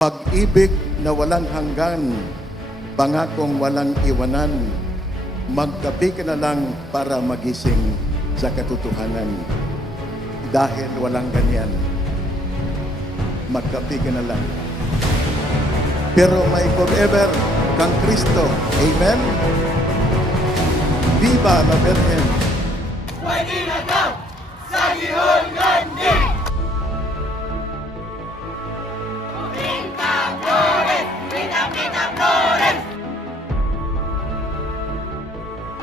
Pag-ibig na walang hanggan, pangakong walang iwanan, magkape ka na lang para magising sa katotohanan. Dahil walang ganyan, magkape ka na lang. Pero may forever kang Kristo. Amen? Viva la Virgen! Pwede na daw sa Gihon Gandhi! Pinta Flores!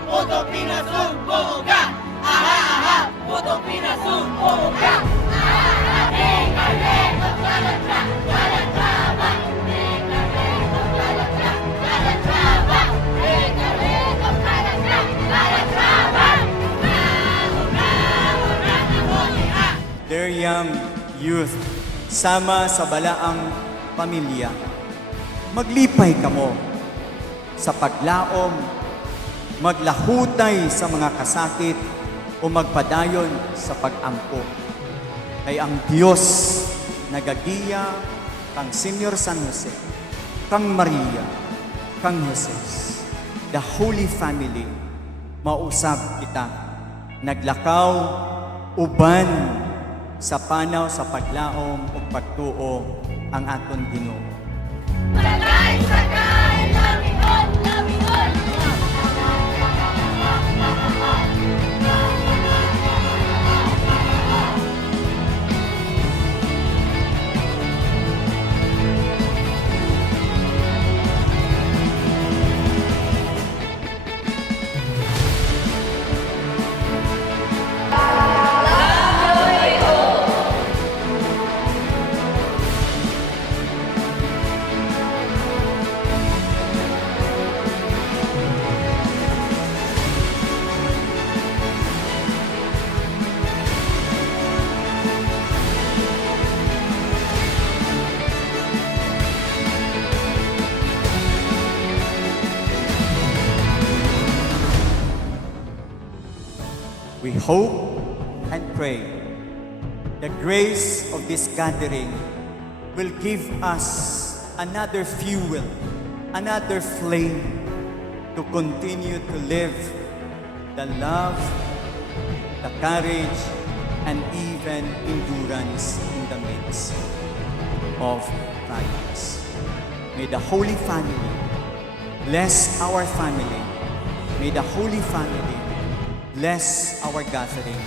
Puto pinasumboga! Aha, aha! Puto pinasumboga! Aha, aha! Tinggalito, galatra, galatraba! Tinggalito, galatra, galatraba! Tinggalito, galatra, galatraba! Their young youth, sama sa balaang pamilya, maglipay kamo sa paglaom, maglahutay sa mga kasakit o magpadayon sa pag-ampo. Kay ang Diyos nagagiya kang Senior San Jose, kang Maria, kang Jesus, the Holy Family, mausab kita, naglakaw, uban, sa panaw sa paglaom o pagtuo ang aton Ginoo. Sakay, sakay, lamihon, lamihon! We hope and pray the grace of this gathering will give us another fuel, another flame to continue to live the love, the courage, and even endurance in the midst of trials. May the Holy Family bless our family. May the Holy Family bless our gathering.